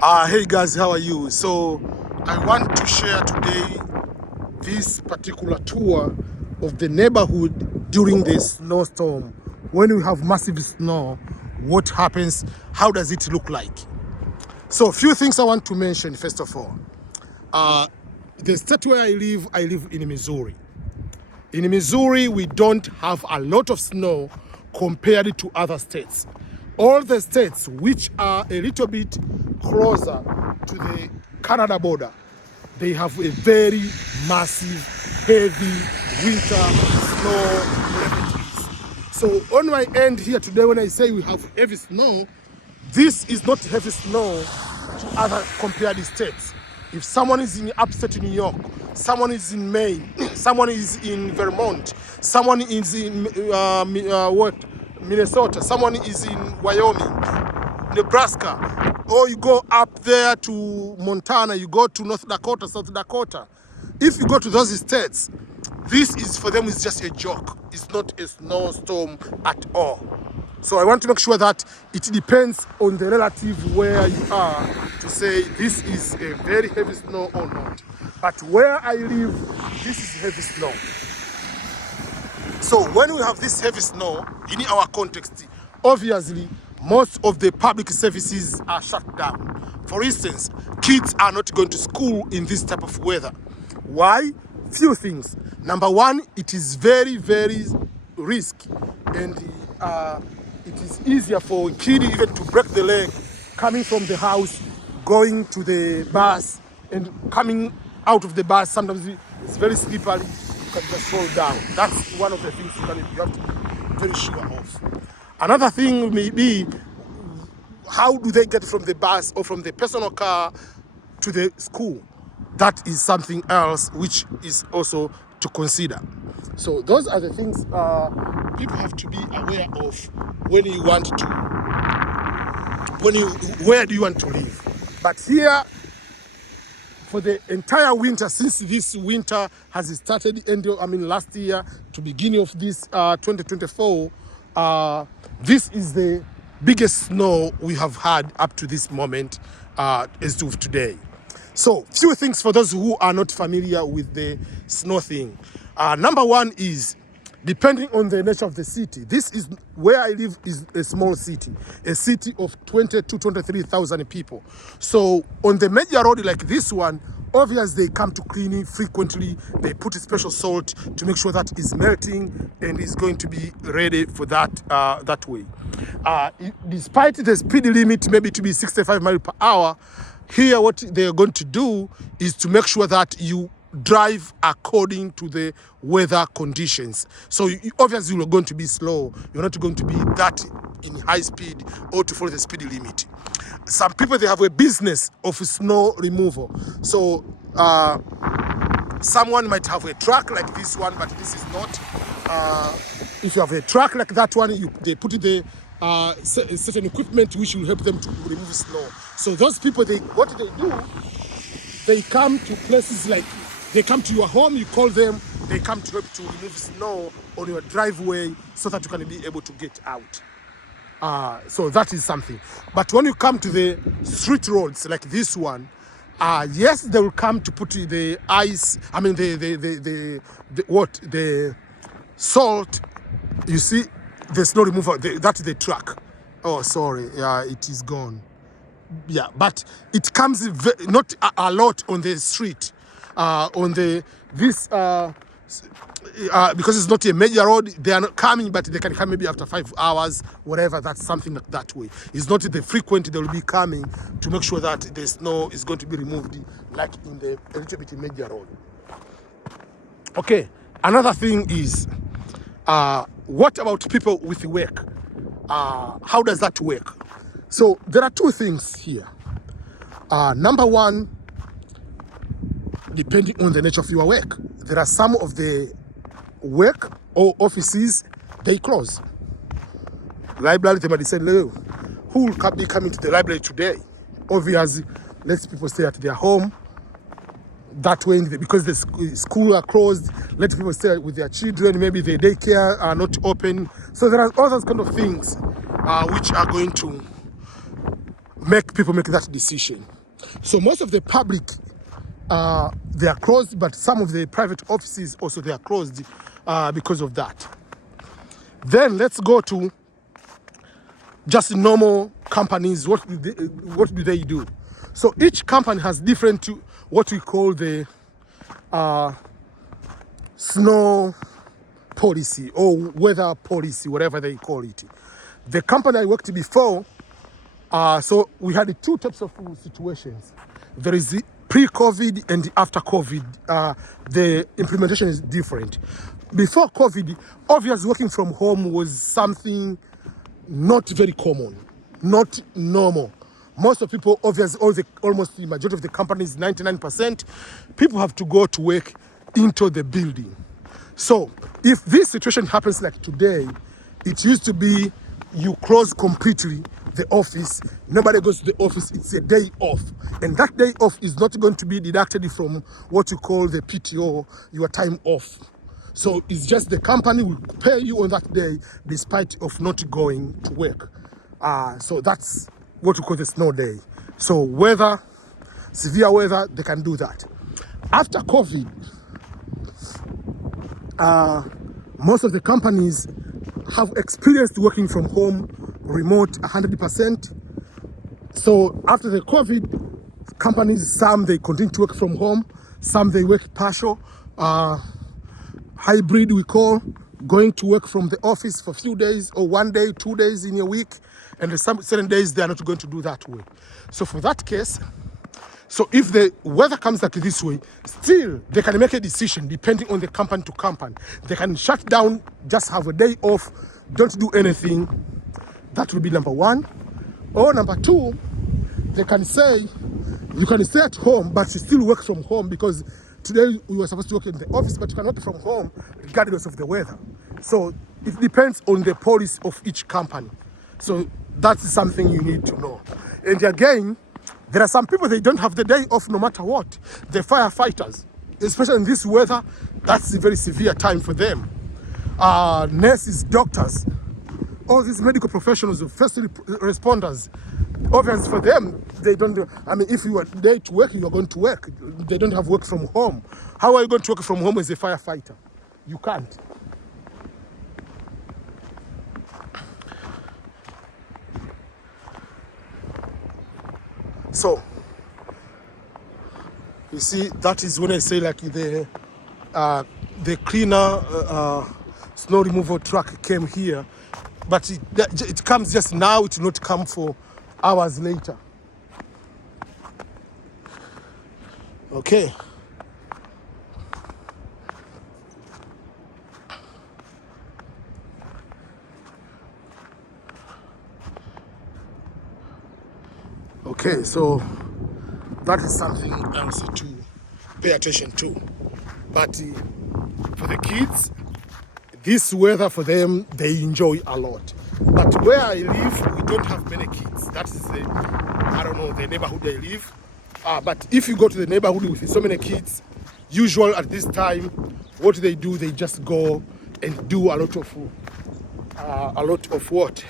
Hey guys, how are you? So I want to share today this particular tour of the neighborhood during the snowstorm. When we have massive snow, what happens? How does it look like? So a few things I want to mention. First of all, the state where I live in Missouri. In Missouri, we don't have a lot of snow compared to other states. All the states which are a little bit closer to the Canada border, they have a very massive, heavy winter snow levels. So on my end here today, when I say we have heavy snow, this is not heavy snow to other compared states. If someone is in upstate New York, someone is in Maine, someone is in Vermont, someone is in Minnesota, someone is in Wyoming, Nebraska, or you go up there to Montana, you go to North Dakota, South Dakota. If you go to those states, this is for them is just a joke. It's not a snowstorm at all. So I want to make sure that it depends on the relative where you are to say this is a very heavy snow or not. But where I live, this is heavy snow. So when we have this heavy snow, in our context, obviously, most of the public services are shut down. For instance, kids are not going to school in this type of weather. Why? Few things. Number one, it is very, very risky, and it is easier for a kid even to break the leg coming from the house, going to the bus, and coming out of the bus. Sometimes it's very slippery, you can just fall down. That's one of the things you have to be very sure of. Another thing may be, how do they get from the bus or from the personal car to the school? That is something else which is also to consider. So those are the things people have to be aware of when you want to, where do you want to live. But here, for the entire winter, since this winter has started last year to beginning of this 2024, this is the biggest snow we have had up to this moment as of today. So, few things for those who are not familiar with the snow thing. Number one is, depending on the nature of the city, this is where I live is a small city, a city of 20 to 23,000 people. So on the major road like this one, obviously they come to clean it frequently. They put a special salt to make sure that is melting and is going to be ready for that way. Despite the speed limit maybe to be 65 miles per hour, here what they are going to do is to make sure that you drive according to the weather conditions. So obviously you're going to be slow. You're not going to be that in high speed or to follow the speed limit. Some people, they have a business of snow removal. So someone might have a truck like this one, but this is not. If you have a truck like that one, they put the certain equipment which will help them to remove snow. So those people, what they do, they come to places like, they come to your home, you call them, they come to help to remove snow on your driveway so that you can be able to get out. So that is something. But when you come to the street roads like this one, yes, they will come to put the ice, the salt, you see, the snow removal, that's the truck. Oh, sorry, yeah, it is gone. Yeah, but it comes not a lot on the street, because it's not a major road. They are not coming, but they can come maybe after 5 hours, whatever. That's something like that way. It's not the frequent they will be coming to make sure that the snow is going to be removed, like in the a little bit major road. Okay, another thing is, what about people with work? How does that work? So there are two things here. Number one, depending on the nature of your work, there are some of the work or offices, they close. Library, they might say, who will be coming to the library today? Obviously, let people stay at their home. That way, because the school are closed, let people stay with their children. Maybe the daycare are not open. So there are all those kind of things which are going to make people make that decision. So most of the public, they are closed, but some of the private offices also they are closed because of that. Then let's go to just normal companies. What do they do? So each company has different what we call the snow policy or weather policy, whatever they call it. The company I worked before, so we had two types of situations. There is the pre-COVID and the after COVID. The implementation is different. Before COVID, obviously working from home was something not very common, not normal. Most of people, obviously, almost the majority of the companies, 99%, people have to go to work into the building. So if this situation happens like today, it used to be you close completely the office, nobody goes to the office, it's a day off. And that day off is not going to be deducted from what you call the PTO, your time off. So it's just the company will pay you on that day despite of not going to work. So that's what we call the snow day. So weather, severe weather, they can do that. After COVID, most of the companies have experienced working from home, remote 100%. So after the COVID, companies, some they continue to work from home, some they work partial, hybrid we call, going to work from the office for a few days or 1 day, 2 days in a week, and there's some certain days they are not going to do that way. So for that case, so if the weather comes like this way, still they can make a decision depending on the company to company. They can shut down, just have a day off, don't do anything. That will be number one. Or number two, they can say, you can stay at home, but you still work from home because today we were supposed to work in the office, but you can work from home regardless of the weather. So it depends on the policy of each company. So that's something you need to know. And again, there are some people, they don't have the day off no matter what. The firefighters, especially in this weather, that's a very severe time for them. Nurses, doctors, all these medical professionals, first responders, obviously for them, they don't, I mean, if you are there to work, you are going to work. They don't have work from home. How are you going to work from home as a firefighter? You can't. So, you see, that is when I say like the cleaner snow removal truck came here, but it comes just now, it will not come for hours later. Okay. Okay, so that is something else to pay attention to. But for the kids, this weather for them, they enjoy a lot. But where I live, we don't have many kids. That is the, I don't know, the neighborhood I live. But if you go to the neighborhood with so many kids, usual at this time, what they do, they just go and do a lot of what?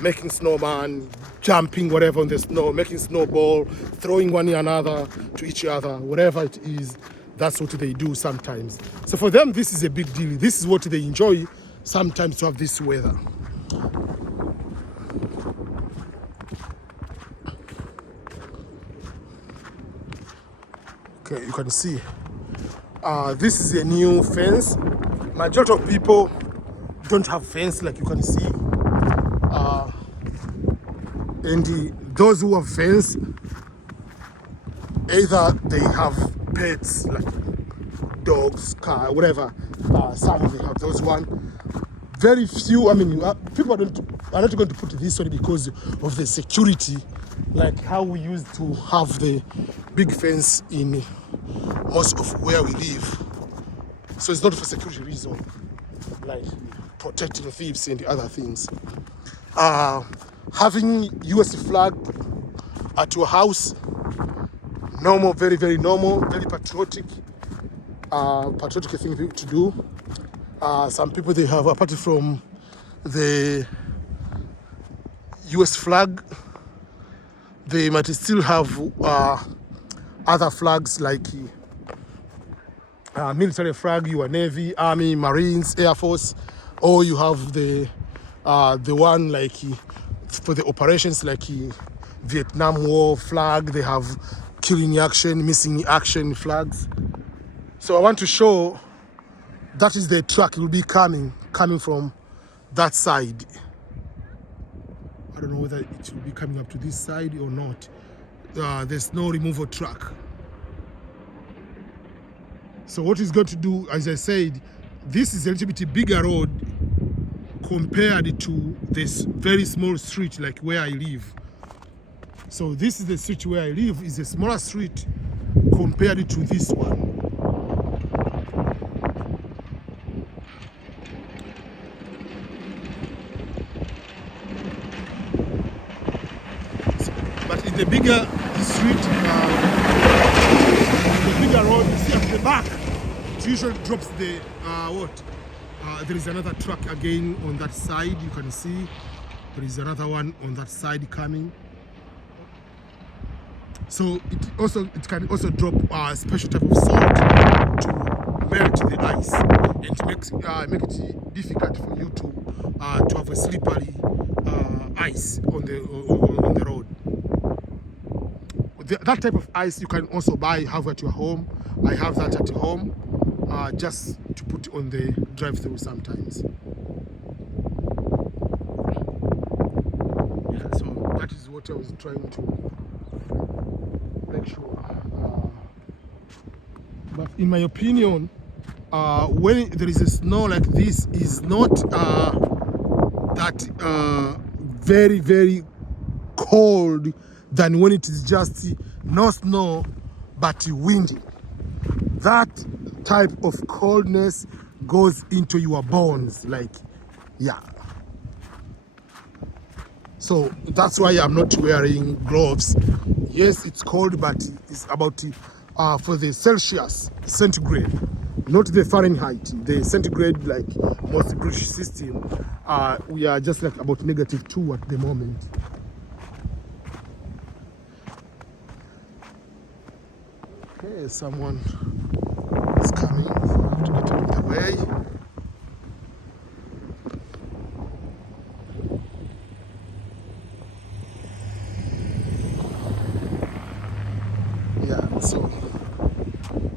Making snowman, jumping whatever on the snow, making snowball, throwing one another to each other, whatever it is. That's what they do sometimes. So for them, this is a big deal. This is what they enjoy sometimes to have this weather. Okay, you can see. This is a new fence. Majority of people don't have fence, like you can see. And those who have fence, either they have pets like dogs, car, whatever. Some they have those one. Very few. I mean, people are not going to put this one because of the security, like how we used to have the big fence in most of where we live. So it's not for security reason, like protecting thieves and other things. Having US flag at your house, normal, very, very normal, very patriotic thing to do. Some people, they have, apart from the US flag. They might still have other flags like military flag, your Navy, Army, Marines, Air Force, or you have the one like for the operations like Vietnam War flag. They have killing action, missing action flags. So I want to show that is the truck. It will be coming from that side. I don't know whether it will be coming up to this side or not. There's no removal truck. So what it's going to do, as I said, this is a little bit bigger road compared to this very small street like where I live. So this is the street where I live, is a smaller street compared to this one. But in the bigger street, the bigger road, you see at the back, it usually drops the there is another truck again on that side. You can see there is another one on that side coming. So it can also drop a special type of salt to melt the ice and to make it difficult for you to have a slippery ice on the road. That type of ice you can also have at your home. I have that at home, just to put on the drive-through sometimes. Yeah, so that is what I was trying to make sure. But in my opinion, when there is a snow like this, is not that very, very cold than when it is just no snow but windy. That type of coldness goes into your bones, like, yeah. So that's why I'm not wearing gloves. Yes, it's cold, but it's about for the Celsius centigrade, not the Fahrenheit. The centigrade, like most British system, we are just like about -2 at the moment. Okay, someone is coming, so I have to get out of the way. Yeah, so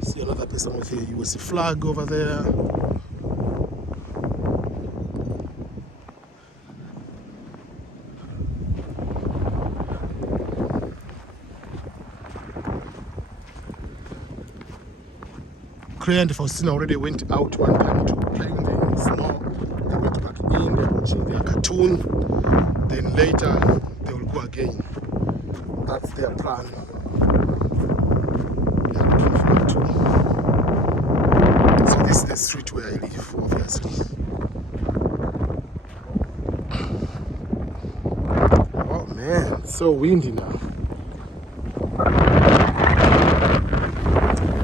see another person with a US flag over there. Claire and Faustina already went out one time to play in the snow. They went back in, they're watching their cartoon. Then later they will go again. That's their plan. They are looking forward to. So this is the street where I live, obviously. Oh man, it's so windy now.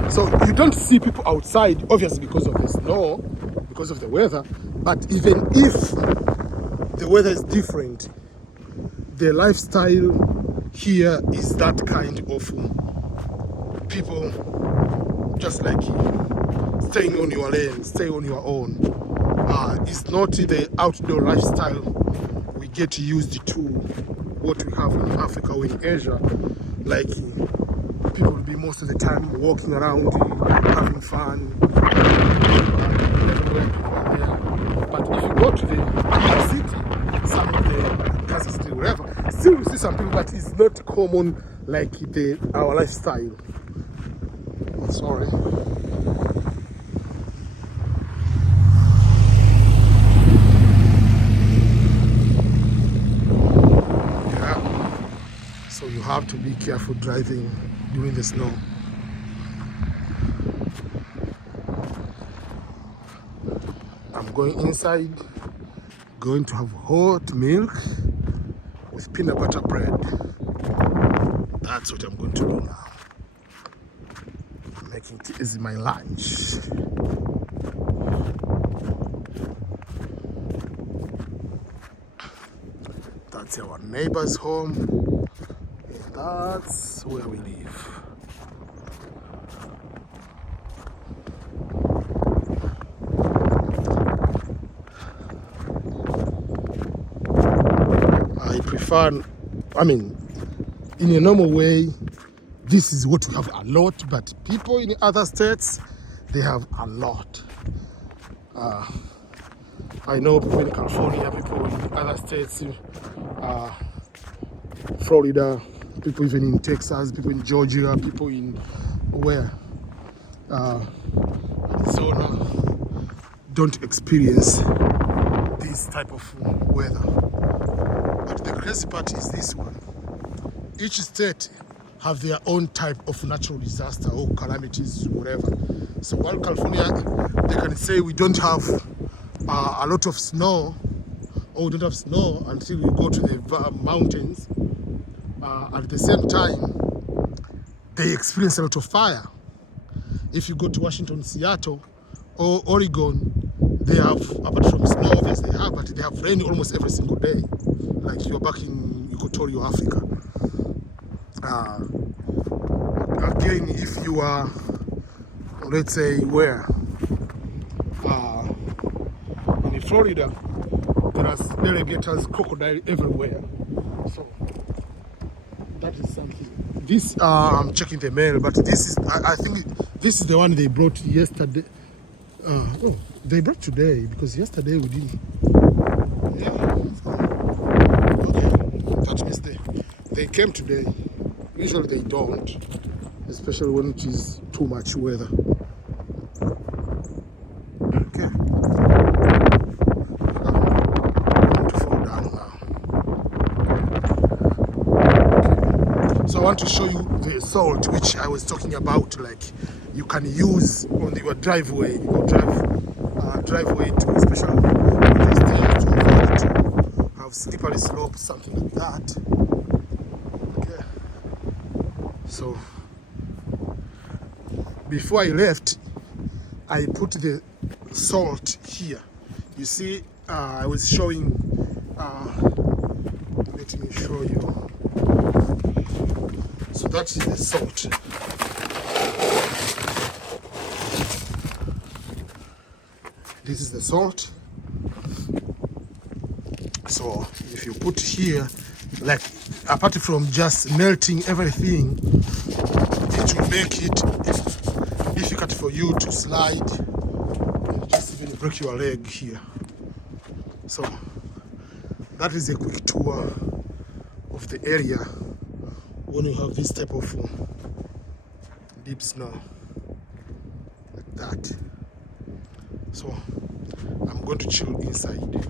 So you don't see people outside, obviously because of the snow, because of the weather. But even if the weather is different, the lifestyle here is that kind of people just like staying on your lane, stay on your own. It's not the outdoor lifestyle we get used to, what we have in Africa or in Asia, like people will be most of the time walking around, having fun. But if you go to the city, some of the Kansas City, wherever, still you see some people, but it's not common like our lifestyle. Sorry. Yeah. So you have to be careful driving during the snow. I'm going inside, going to have hot milk with peanut butter bread. That's what I'm going to do now. Making it easy my lunch. That's our neighbor's home. That's where we live. I prefer, I mean, in a normal way, this is what we have a lot, but people in other states, they have a lot. I know people in California, people in other states, Florida, people even in Texas, people in Georgia, people in where? Arizona, don't experience this type of weather. But the crazy part is this one. Each state have their own type of natural disaster or calamities, whatever. So while California, they can say we don't have a lot of snow, or we don't have snow until we go to the mountains. At the same time, they experience a lot of fire. If you go to Washington, Seattle, or Oregon, they have, apart from snow, obviously they have, but they have rain almost every single day. Like you're back in Equatorial Africa. Again, if you are, let's say, where? In Florida, there are alligators, crocodile everywhere. So that is something. This, I'm checking the mail, but this is, I think this is the one they brought yesterday. Oh, they brought today because yesterday we didn't. Yeah. Okay, that means they came today. Usually they don't, especially when it is too much weather. Okay. So I want to show you the salt which I was talking about, like you can use on your driveway, driveway to, especially to avoid to have slippery slopes, something like that. Okay. So before I left, I put the salt here. You see, I was showing. Let me show you. So that is the salt. This is the salt. So if you put here, like apart from just melting everything, it will make it difficult for you to slide and just even break your leg here. So that is a quick tour of the area when you have this type of deep snow like that. So I'm going to chill inside.